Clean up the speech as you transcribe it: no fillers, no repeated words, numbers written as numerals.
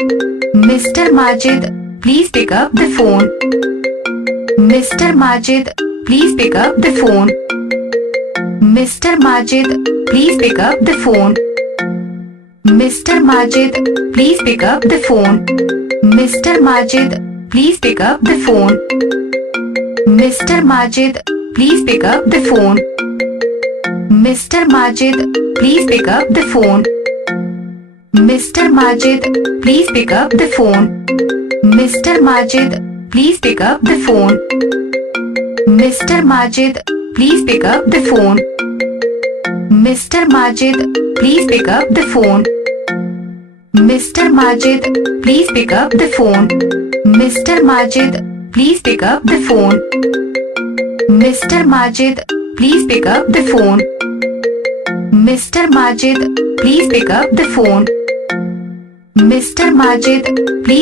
Mr. Majid, please pick up the phone. Mr. Majid, please pick up the phone. Mr. Majid, please pick up the phone. Mr. Majid, please pick up the phone. Mr. Majid, please pick up the phone. Mr. Majid, please pick up the phone. Mr. Majid, please pick up the phone. Mr. Majid, please pick up the phone. Mr. Majid, please pick up the phone. Mr. Majid, please pick up the phone. Mr. Majid, please pick up the phone. Mr. Majid, please pick up the phone. Mr. Majid, please pick up the phone. Mr. Majid, please pick up the phone. Mr. Majid, please pick up the phone. Mr. Majid, please